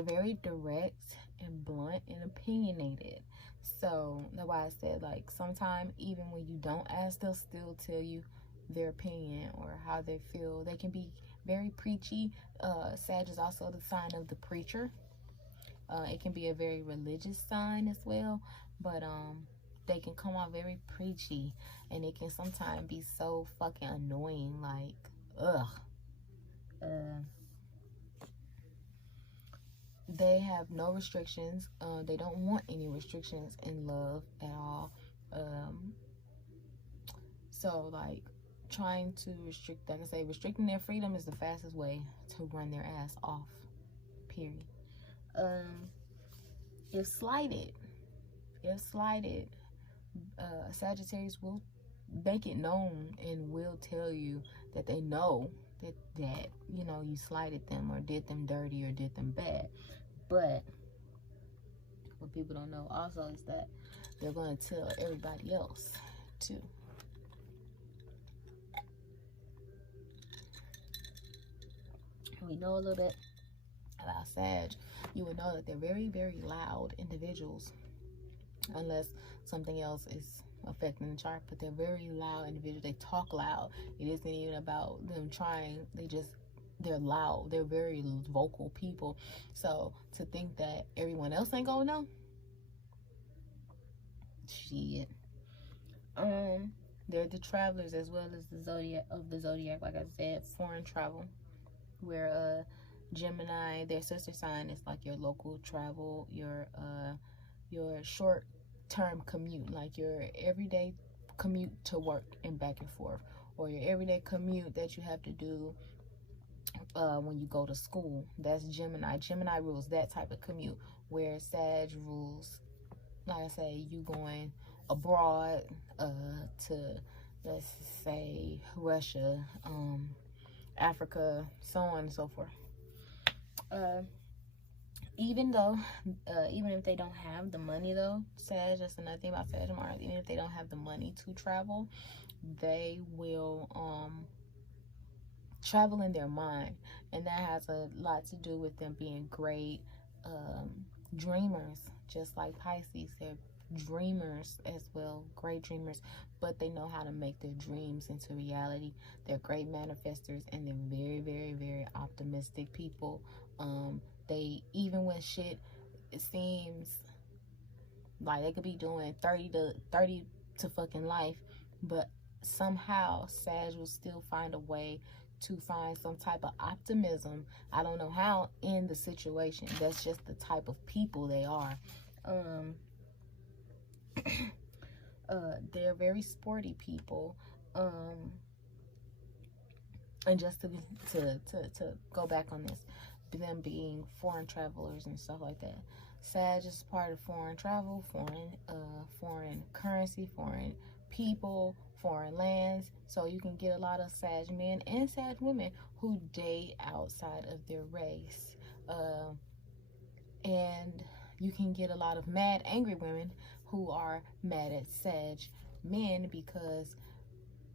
they're very direct and blunt and opinionated. So that's why I said, like, sometimes even when you don't ask, they'll still tell you their opinion or how they feel. They can be very preachy. Sag is also the sign of the preacher. It can be a very religious sign as well, but they can come out very preachy, and it can sometimes be so fucking annoying. Like, ugh. They have no restrictions. They don't want any restrictions in love at all. So like, trying to restrict, like I say, restricting their freedom is the fastest way to run their ass off. Period. If slighted, Sagittarius will make it known and will tell you that they know that you know, you slighted them or did them dirty or did them bad. But what people don't know also is that they're going to tell everybody else too. We know a little bit about Sag. You would know that they're very, very loud individuals, unless something else is affecting the chart. But they're very loud individuals. They talk loud. It isn't even about them trying. They're loud. They're very vocal people. So to think that everyone else ain't gonna know, shit. They're the travelers as well as the zodiac. Like I said, foreign travel, where Gemini, their sister sign, is like your local travel, your short-term commute, like your everyday commute to work and back and forth, or your everyday commute that you have to do when you go to school. That's Gemini. Gemini rules that type of commute, where Sag rules, like I say, you going abroad to, let's say, Russia, Africa, so on and so forth. Even if they don't have the money, though, Sag, that's another thing about Sag and Mars, even if they don't have the money to travel, they will travel in their mind, and that has a lot to do with them being great dreamers, just like Pisces. They're dreamers as well, great dreamers, but they know how to make their dreams into reality. They're great manifestors, and they're very, very, very optimistic people. They, even when shit, it seems like they could be doing 30 to fucking life, but somehow Sag will still find a way to find some type of optimism. I don't know how, in the situation. That's just the type of people they are. They're very sporty people. And just to go back on this, them being foreign travelers and stuff like that. Sag is part of foreign travel, foreign currency, foreign people, foreign lands. So you can get a lot of Sag men and Sag women who date outside of their race. And you can get a lot of mad, angry women who are mad at Sag men because,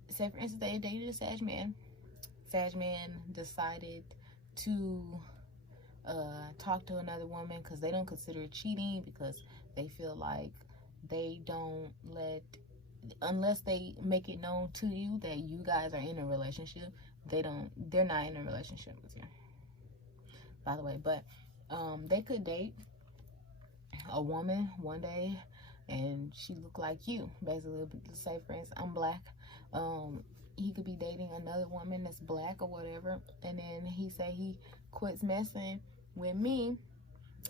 say for instance, they dated a Sag man. Sag man decided to talk to another woman because they don't consider it cheating, because they feel like they don't unless they make it known to you that you guys are in a relationship, they're not in a relationship with you, by the way. But they could date a woman one day and she look like you, basically. Say for instance, I'm black. He could be dating another woman that's black or whatever, and then he say he quits messing with me,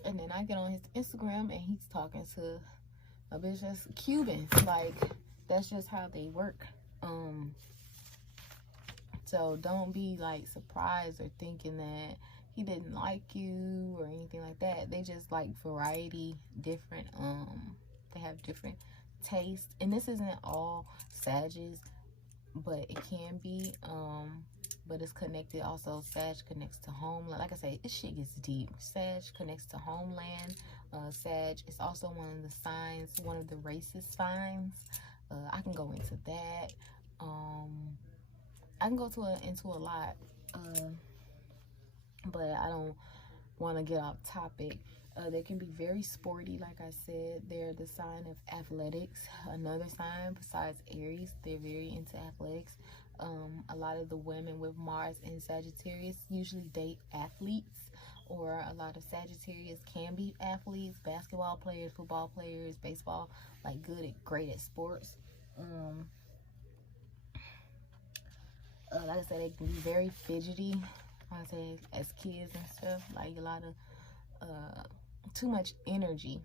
and then I get on his Instagram and he's talking to a bitch that's Cuban. Like, that's just how they work. So don't be like surprised or thinking that he didn't like you or anything like that. They just like variety, different. They have different tastes, and this isn't all Sages, but it can be. But it's connected also. Sag connects to homeland. Like I say, this shit gets deep. Sag connects to homeland. Sag is also one of the signs, one of the racist signs. I can go into that. I can go into a lot, but I don't want to get off topic. They can be very sporty, like I said. They're the sign of athletics. Another sign besides Aries, they're very into athletics. A lot of the women with Mars and Sagittarius usually date athletes, or a lot of Sagittarius can be athletes, basketball players, football players, baseball, like great at sports. Like I said, they can be very fidgety. I say as kids and stuff, like a lot of too much energy.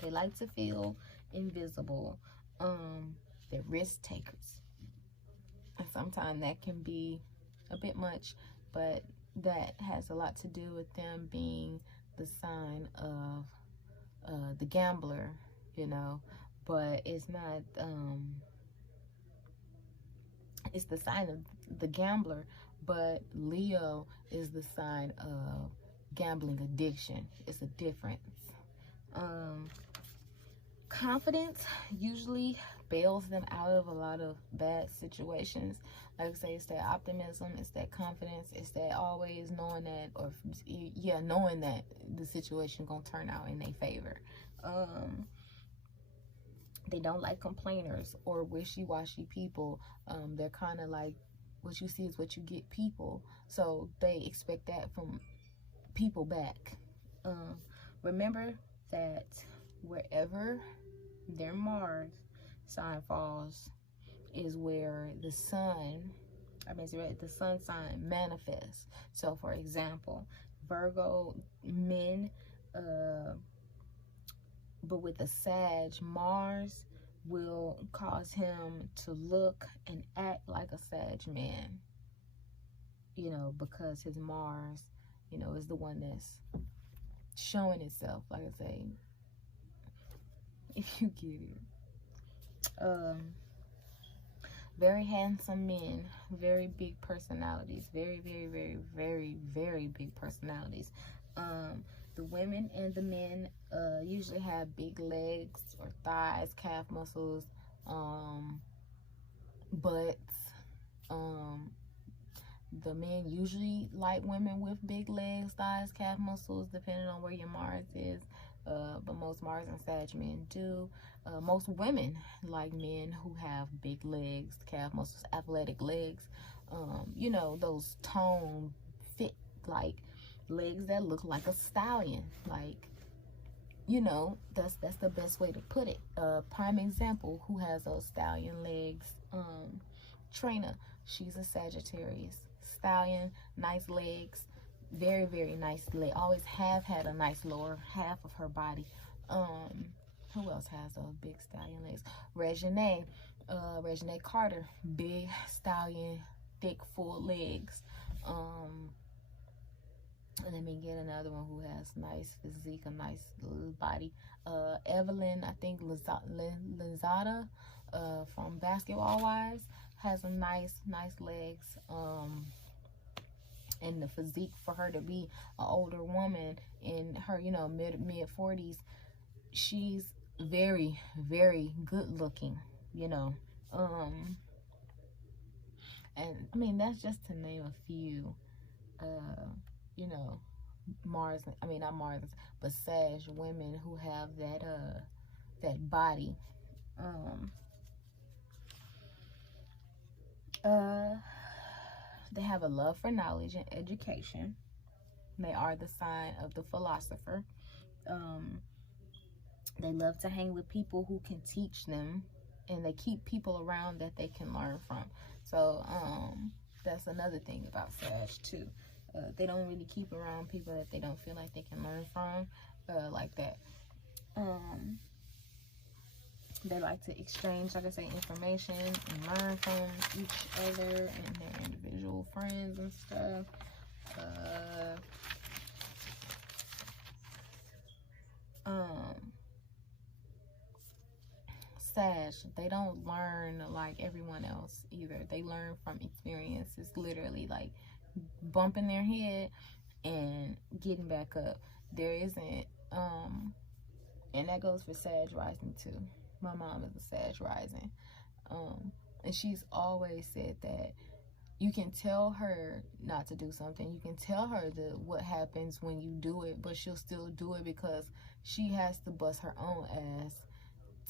They like to feel invisible. They're risk takers, and sometimes that can be a bit much, but that has a lot to do with them being the sign of the gambler, you know. But it's not it's the sign of the gambler, but Leo is the sign of gambling addiction. It's a difference. Confidence usually bails them out of a lot of bad situations. Like I say, it's that optimism, it's that confidence, it's that always knowing that, or yeah, knowing that the situation gonna turn out in their favor. They don't like complainers or wishy-washy people. They're kind of like, what you see is what you get people. So they expect that from people back. Remember that wherever their Mars sign falls is where the sun, the sun sign manifests. So for example, Virgo men, but with a Sag Mars, will cause him to look and act like a Sag man, you know, because his Mars, you know, is the one that's showing itself, like I say, if you get it. Very handsome men, very big personalities, very big personalities. The women and the men usually have big legs or thighs, calf muscles, butts. The men usually like women with big legs, thighs, calf muscles, depending on where your Mars is. But most Mars and Sag men do. Most women like men who have big legs, calf muscles, athletic legs. You know, those toned, fit, like legs that look like a stallion. Like, you know, that's the best way to put it. Prime example, who has those stallion legs? Trina, she's a Sagittarius. Stallion, nice legs, very nice leg. Always have had a nice lower half of her body. Who else has those big stallion legs? Regine Carter, big stallion, thick, full legs. Let me get another one who has nice physique, a nice body. Evelyn, I think Lizada, from Basketball Wives, has a nice legs. And the physique for her to be an older woman in her, you know, mid 40s, she's very good looking, you know. And I mean, that's just to name a few. You know, not Mars, but Sag women who have that body. They have a love for knowledge and education. They are the sign of the philosopher. They love to hang with people who can teach them, and they keep people around that they can learn from. So that's another thing about Sag too. They don't really keep around people that they don't feel like they can learn from, like that. They like to exchange, like I say, information and learn from each other and their individual friends and stuff. Sag, they don't learn like everyone else either. They learn from experience. It's literally like bumping their head and getting back up. There isn't, and that goes for Sag rising too. My mom is a Sag rising, and she's always said that You can tell her not to do something. You can tell her what happens when you do it, but she'll still do it because she has to bust her own ass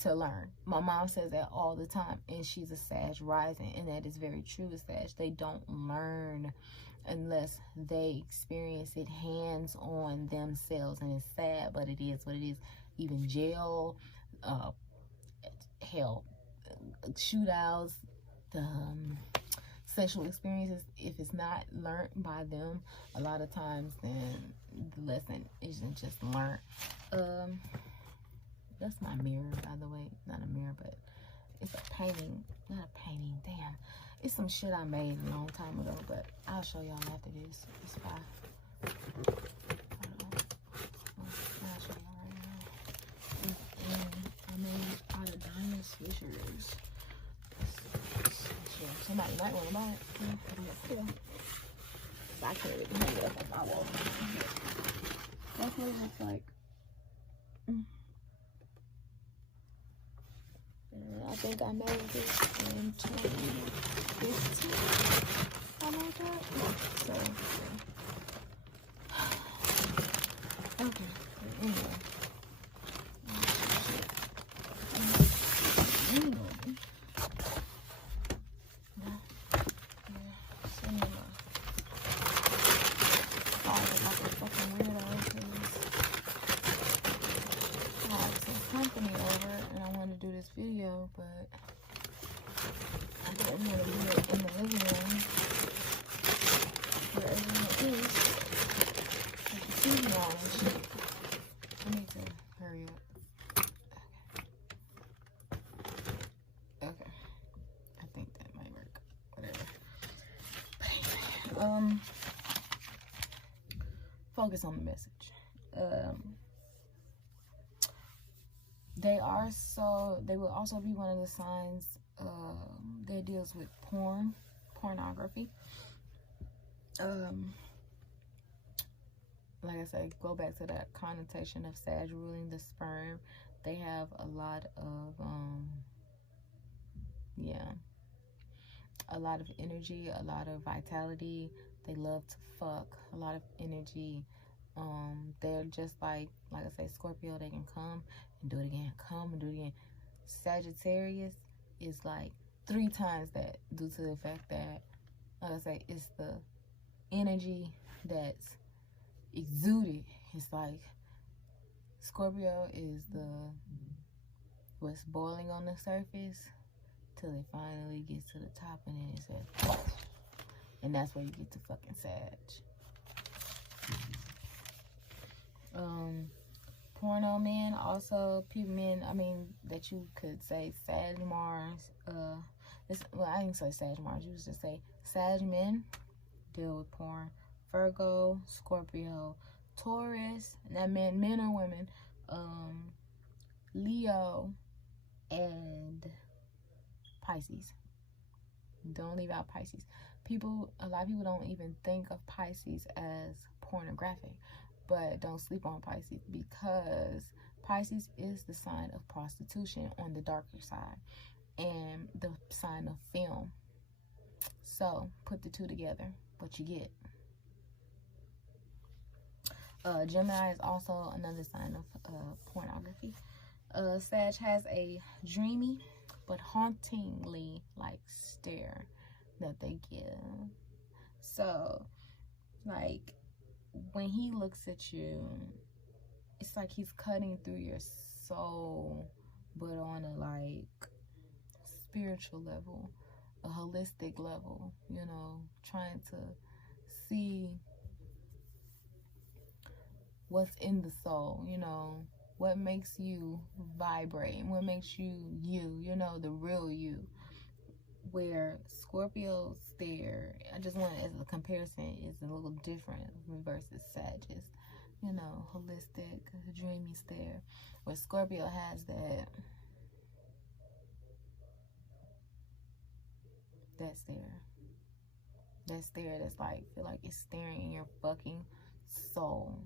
to learn. My mom says that all the time, and she's a Sag rising, and that is very true with Sag. They don't learn unless they experience it hands on themselves, and it's sad, but it is what it is. Even jail, hell, shootouts, sexual experiences, if it's not learned by them, a lot of times then the lesson isn't just learned. That's my mirror, by the way. Not a mirror, but it's a painting. Not a painting, damn. It's some shit I made a long time ago, but I'll show y'all after this. It's fine. I'll show y'all right now. I made out of diamond swishers. Somebody might want to buy it. I can't really hang it up on my wall. That's what it looks like. I think I made this in 2015. I made that. So, okay. Anyway. Video, but I didn't want to do it in the living room where everyone is. With the TV on and shit. I need to hurry up. Okay. I think that might work. Whatever. But anyway, focus on the message. They will also be one of the signs that deals with pornography. Like I said, go back to that connotation of Sag ruling the sperm. They have a lot of a lot of energy, a lot of vitality. They love to fuck, a lot of energy. They're just like I say, Scorpio, they can come and do it again, come and do it again. Sagittarius is like 3 times that, due to the fact that, like I say, it's the energy that's exuded. It's like Scorpio is what's boiling on the surface till it finally gets to the top, and then it says, and that's where you get to fucking Sag. Porno men, also men, I mean, that you could say Sag Mars, well, I didn't say Sag Mars, you was just say Sag men deal with porn. Virgo, Scorpio, Taurus, and that men or women, Leo, and Pisces. Don't leave out Pisces. A lot of people don't even think of Pisces as pornographic. But don't sleep on Pisces, because Pisces is the sign of prostitution on the darker side and the sign of film. So put the two together, what you get. Gemini is also another sign of pornography. Sag has a dreamy but hauntingly like stare that they give. So like, when he looks at you, it's like he's cutting through your soul, but on a like spiritual level, a holistic level, you know, trying to see what's in the soul, you know, what makes you vibrate, what makes you, you know, the real you. Where Scorpio stare, I just want as a comparison, is a little different versus Sagittarius, you know, holistic, dreamy stare. Where Scorpio has that stare that's like, feel like it's staring in your fucking soul,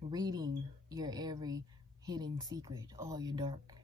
reading your every hidden secret, all your dark